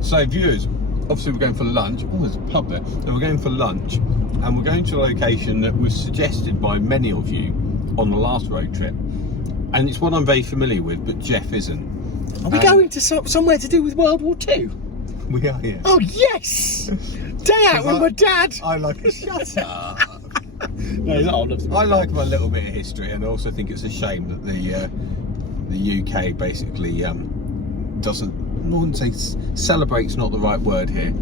So viewers, obviously we're going for lunch. Oh, there's a pub there. So we're going for lunch, and we're going to a location that was suggested by many of you on the last road trip, and it's one I'm very familiar with, but Jeff isn't. Are we going to somewhere to do with World War II? We are, yes. Oh yes! Day out with my dad. I like a shut up. No, he's not old enough to be I like my little bit of history, and I also think it's a shame that the UK basically doesn't, I wouldn't say celebrates, not the right word here,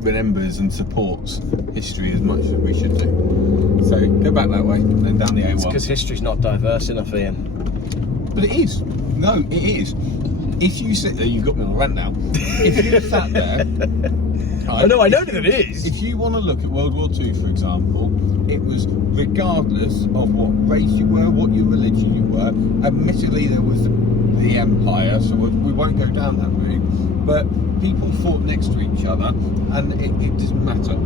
remembers and supports history as much as we should do. So go back that way, then down the A1. It's because history's not diverse enough, Ian. But it is. No, it is. If you sit there, you've got me on a rant now. If you sat there... I know that it is. If you want to look at World War II, for example, it was regardless of what race you were, what your religion you were. Admittedly, there was the Empire, so we won't go down that route. But people fought next to each other, and it doesn't matter.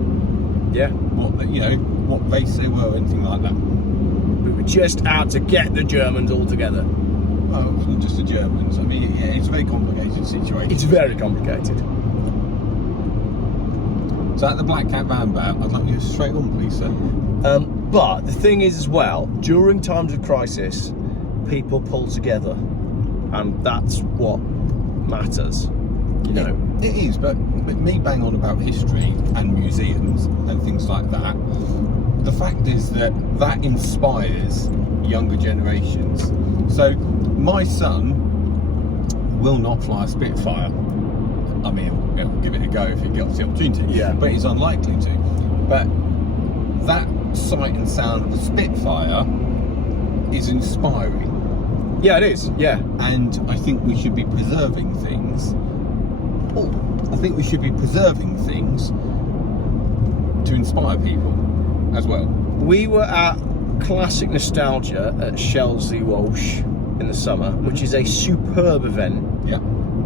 Yeah. What race they were, or anything like that. We were just out to get the Germans all together. Well, it wasn't just the Germans. I mean, yeah, it's a very complicated situation. It's very complicated. So at the Black Cat roundabout, I'd like you to straight on, please, sir. But the thing is as well, during times of crisis, people pull together, and that's what matters. You know, it is. But me bang on about history and museums and things like that. The fact is that inspires younger generations. So my son will not fly a Spitfire. I mean, he'll give it a go if he gets the opportunity. Yeah. But he's unlikely to. But that sight and sound of a Spitfire is inspiring. Yeah, it is. Yeah. And I think we should be preserving things. I think we should be preserving things to inspire people as well. We were at Classic Nostalgia at Shelsley Walsh in the summer, which is a superb event. Yeah.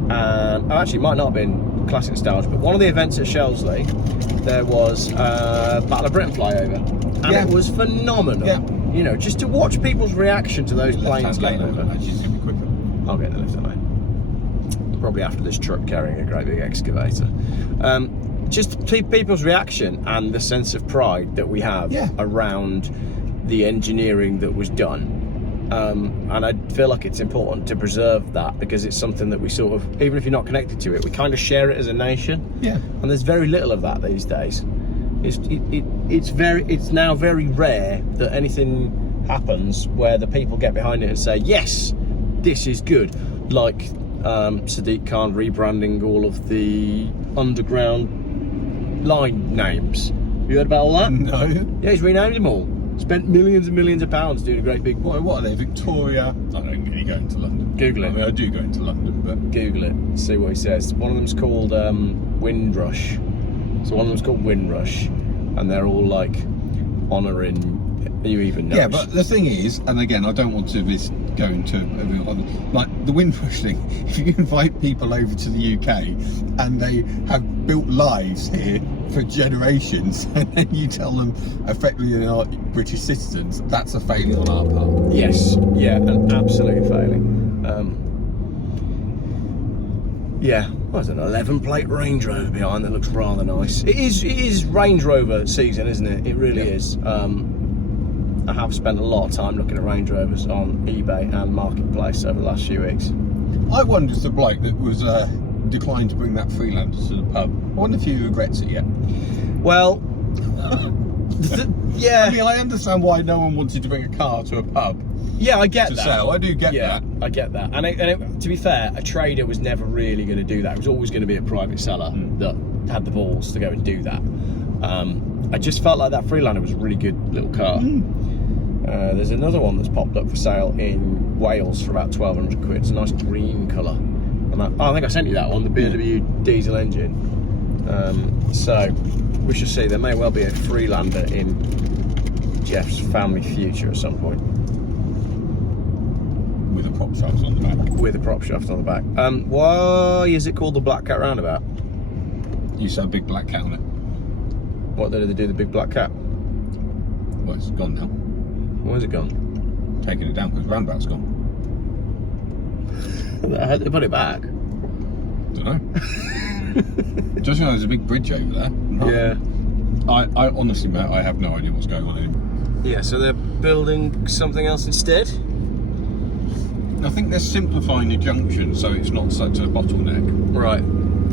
And actually, it might not have been Classic Nostalgia, but one of the events at Shelsley, there was Battle of Britain flyover, and it was phenomenal. Yeah. You know, just to watch people's reaction to those planes going over. Actually, it's going to be quicker. I'll get the left lane. Probably after this truck carrying a great big excavator. Just to see people's reaction and the sense of pride that we have around the engineering that was done. And I feel like it's important to preserve that, because it's something that we sort of, even if you're not connected to it, we kind of share it as a nation. Yeah. And there's very little of that these days. It's now very rare that anything happens where the people get behind it and say, yes, this is good. Like Sadiq Khan rebranding all of the underground line names. You heard about all that? No. Yeah, he's renamed them all. Spent millions and millions of pounds doing a great big... What are they? Victoria? I don't really go into London. Google it. I mean, I do go into London, but... Google it, see what he says. One of them's called Windrush. So one of them's called Windrush, and they're all like honouring... You even know. Yeah, but the thing is, and again, I don't want to go into like the Windrush thing. If you invite people over to the UK and they have built lives here for generations, and then you tell them effectively they're not British citizens, that's a failure on our part. Yes, yeah, an absolute failing. Yeah, well, there's an 11-plate Range Rover behind that looks rather nice. It is Range Rover season, isn't it? It really is. I have spent a lot of time looking at Range Rovers on eBay and Marketplace over the last few weeks. I wonder if the bloke that was declined to bring that Freelander to the pub, I wonder if he regrets it yet. Well, yeah. I mean, I understand why no one wanted to bring a car to a pub. Yeah, I get to that. Sell. I do get that. I get that. And to be fair, a trader was never really going to do that. It was always going to be a private seller that had the balls to go and do that. I just felt like that Freelander was a really good little car. There's another one that's popped up for sale in Wales for about 1,200 quid. It's a nice green colour. And I think I sent you that one, the BMW diesel engine. So we shall see. There may well be a Freelander in Jeff's family future at some point. With a prop shaft on the back. With a prop shaft on the back. Why is it called the Black Cat Roundabout? You saw a big black cat on it. What did they do, the big black cat? Well, it's gone now. Where's it gone? Taking it down because the roundabout's gone. They put it back. Don't know. Just know there's a big bridge over there. Yeah. I honestly, mate, I have no idea what's going on anymore. Yeah, so they're building something else instead? I think they're simplifying the junction so it's not such a bottleneck. Right.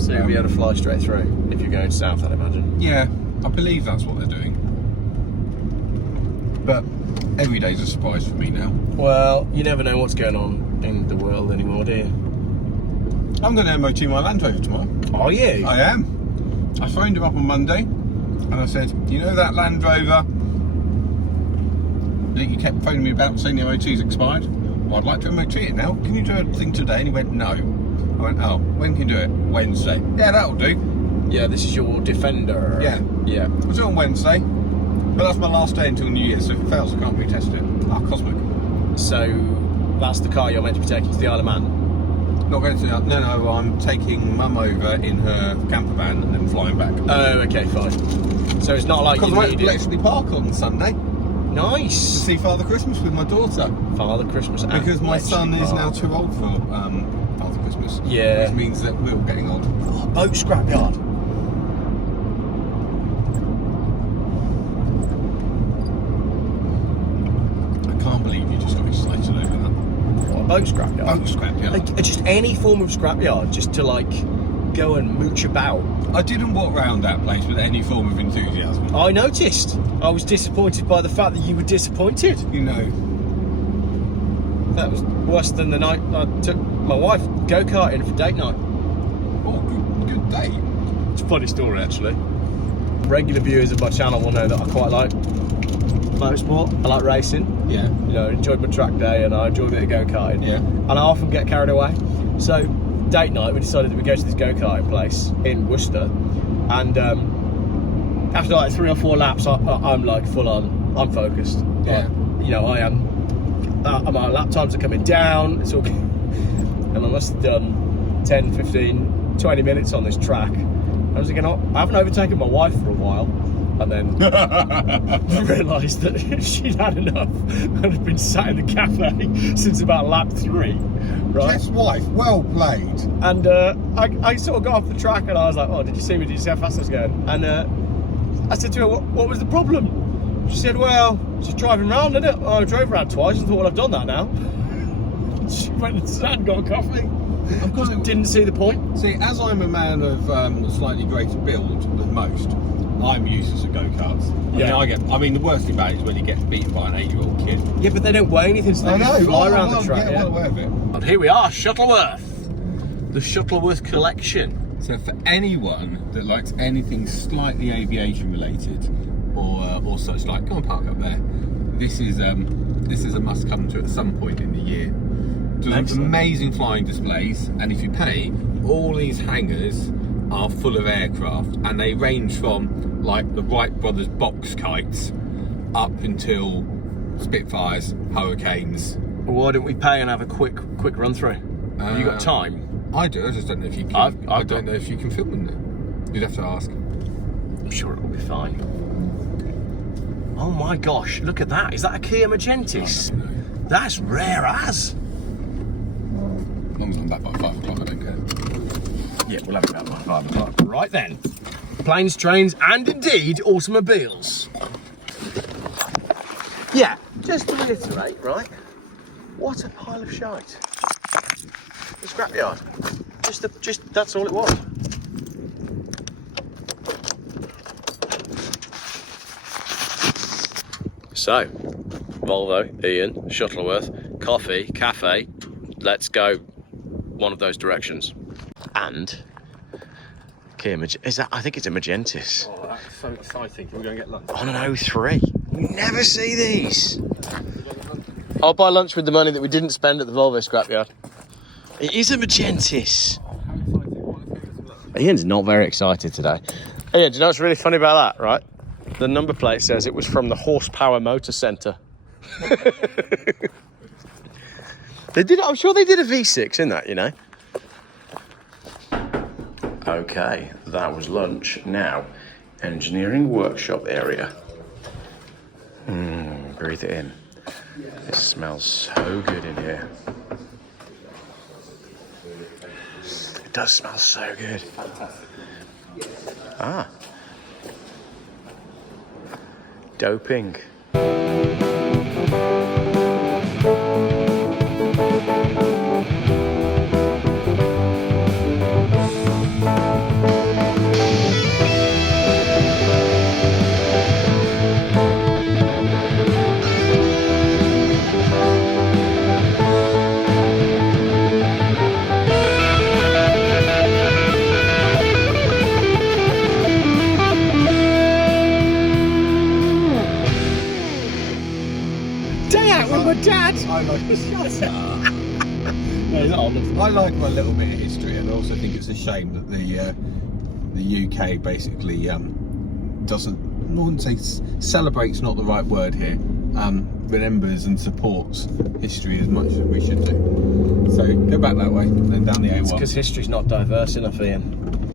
So you'll be able to fly straight through if you're going south, I'd imagine. Yeah, I believe that's what they're doing. But every day's a surprise for me now. Well, you never know what's going on in the world anymore, do you? I'm going to MOT my Land Rover tomorrow. Are you? I am. I phoned him up on Monday and I said, you know that Land Rover that you kept phoning me about saying the MOT's expired? Well, I'd like to MOT it now. Can you do a thing today? And he went, no. I went, oh, when can you do it? Wednesday. Yeah, that'll do. Yeah, this is your Defender. Yeah. Yeah. I'll do it on Wednesday. But that's my last day until New Year, so if it fails, I can't retest it. Ah, cosmic. So that's the car you're meant to be taking to the Isle of Man? Not going to, no, I'm taking Mum over in her camper van and then flying back. Oh, okay, fine. So it's not like Because you I went to needed... Bletchley Park on Sunday to Nice! see Father Christmas with my daughter. Father Christmas. Because my son is now Park. too old for Father Christmas. Yeah. Which means that we're all getting old. Oh, boat scrapyard. I can't believe you just got excited over that. What, a boat scrapyard? Boat scrapyard. Like, just any form of scrapyard, just to like go and mooch about. I didn't walk round that place with any form of enthusiasm. I noticed. I was disappointed by the fact that you were disappointed. You know. That was worse than the night I took my wife go-karting for date night. Oh, good day. It's a funny story, actually. Regular viewers of my channel will know that I quite like motorsport. I like racing. Yeah. You know, I enjoyed my track day and I enjoyed a bit of go-karting. Yeah. And I often get carried away. So, date night, we decided that we'd go to this go-karting place in Worcester. And after like 3 or 4 laps, I'm like full on, I'm focused. Yeah. You know, I am. My lap times are coming down. It's all. And I must have done 10, 15, 20 minutes on this track. I was thinking, I haven't overtaken my wife for a while. And then realised that she'd had enough and had been sat in the cafe since about lap 3. Right? Yes, wife, well played. And I sort of got off the track and I was like, oh, did you see me? Did you see how fast I was going? And I said to her, what was the problem? She said, well, just driving around, innit? I drove around twice and thought, well, I've done that now. She went and sat and got a coffee. Of course, Didn't see the point. see, as I'm a man of slightly greater build than most, I'm useless at go-karts. Yeah. I mean, the worst thing about it is when you get beaten by an 8-year-old kid. Yeah, but they don't weigh anything, so they just fly around the track. Get well aware of it. And here we are, Shuttleworth. The Shuttleworth Collection. So for anyone that likes anything slightly aviation related or such like, go and park up there. This is a must come to at some point in the year. Does amazing flying displays, and if you pay, all these hangars are full of aircraft, and they range from like the Wright brothers box kites up until Spitfires, Hurricanes. Well, why don't we pay and have a quick run through? Have you got time? I do. I just don't know if you can. I don't know if you can film in there. You'd have to ask. I'm sure it will be fine. Oh my gosh, look at that. Is that a Kia Magentis? I don't know. That's rare as. As long as I'm back by 5 o'clock, I don't care. Yeah, we'll have it back by 5 o'clock. Right then. Planes, trains, and indeed automobiles. Yeah, just to reiterate, right? What a pile of shite. The scrapyard. Just that's all it was. So, Volvo, Ian, Shuttleworth, coffee, cafe. Let's go one of those directions. And Kia I think it's a Magentis. Oh, that's so exciting. Can we go and get lunch? On an 03. We never see these. I'll buy lunch with the money that we didn't spend at the Volvo scrapyard. It is a Magentis. Ian's not very excited today. Ian, do you know what's really funny about that, right? The number plate says it was from the Horsepower Motor Centre. I'm sure they did a V6 in that, you know. Okay, that was lunch. Now, engineering workshop area. Breathe it in. It smells so good in here. It does smell so good. Fantastic. Ah. Doping. Dad! I like No, I like my little bit of history, and I also think it's a shame that the UK basically doesn't, I wouldn't say celebrates, not the right word here, remembers and supports history as much as we should do. So go back that way, then down the A1. It's because history's not diverse enough, Ian.